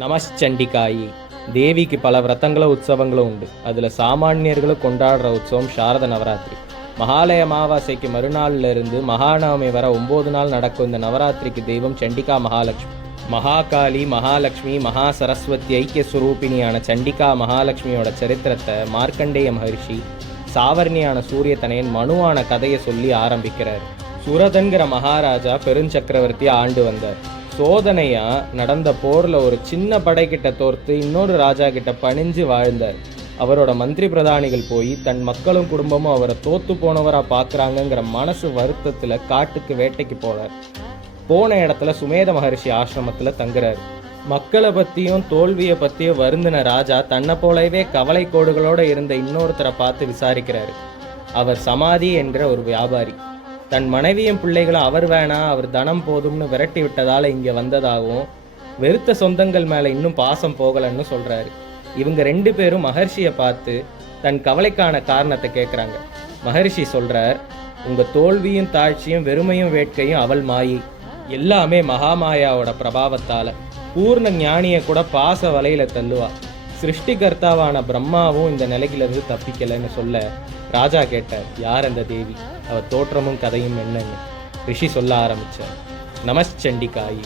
நமச்சண்டிகாயி. தேவிக்கு பல விரதங்களும் உற்சவங்களும் உண்டு. அதில் சாமானியர்களும் கொண்டாடுற உற்சவம் சாரத நவராத்திரி. மகாலய அமாவாசைக்கு மறுநாள்ல இருந்து மகாநவமி வர 9 நாள் நடக்கும் இந்த நவராத்திரிக்கு தெய்வம் சண்டிகா மகாலட்சுமி. மகாகாளி, மகாலட்சுமி, மகா சரஸ்வதி ஐக்கிய சுரூபிணியான சண்டிகா மகாலட்சுமியோட சரித்திரத்தை மார்க்கண்டேய மகர்ஷி சாவர்ணியான சூரிய தனையன் மனுவான கதையை சொல்லி ஆரம்பிக்கிறார். சுரதன்கிற மகாராஜா பெருஞ்சக்கரவர்த்தியை ஆண்டு வந்தார். சோதனையா நடந்த போர்ல ஒரு சின்ன படைக்கிட்ட தோர்த்து இன்னொரு ராஜா கிட்ட பணிஞ்சு வாழ்ந்தார். அவரோட மந்திரி பிரதானிகள் போய் தன் மக்களும் குடும்பமும் அவரை தோத்து போனவரா பார்க்குறாங்கங்கிற மனசு வருத்தத்துல காட்டுக்கு வேட்டைக்கு போறார். போன இடத்துல சுமேத மகர்ஷி ஆசிரமத்துல தங்குறாரு. மக்களை பத்தியும் தோல்வியை பத்தியும் வருந்தின ராஜா தன்னை போலவே கவலை கோடுகளோட இருந்த இன்னொருத்தரை பார்த்து விசாரிக்கிறாரு. அவர் சமாதி என்ற ஒரு வியாபாரி. தன் மனைவியும் பிள்ளைகளும் அவர் வேணாம், அவர் தனம் போதும்னு விரட்டி விட்டதால இங்க வந்ததாகவும் வெறுத்த சொந்தங்கள் மேல இன்னும் பாசம் போகலன்னு சொல்றாரு. இவங்க 2 பேரும் மகர்ஷியை பார்த்து தன் கவலைக்கான காரணத்தை கேட்குறாங்க. மகர்ஷி சொல்றார், உங்க தோல்வியும் தாழ்ச்சியும் வெறுமையும் வேட்கையும் அவள் மாயை, எல்லாமே மகாமாயாவோட பிரபாவத்தால. பூர்ண ஞானியை கூட பாச வலையில தள்ளுவா. சிருஷ்டிகர்த்தாவான பிரம்மாவும் இந்த நிலையிலிருந்து தப்பிக்கலைன்னு சொல்ல ராஜா கேட்டார், யார் அந்த தேவி, அவ தோற்றமும் கதையும் என்னன்னு. ரிஷி சொல்ல ஆரம்பிச்சார், நமச்சண்டிகாயி.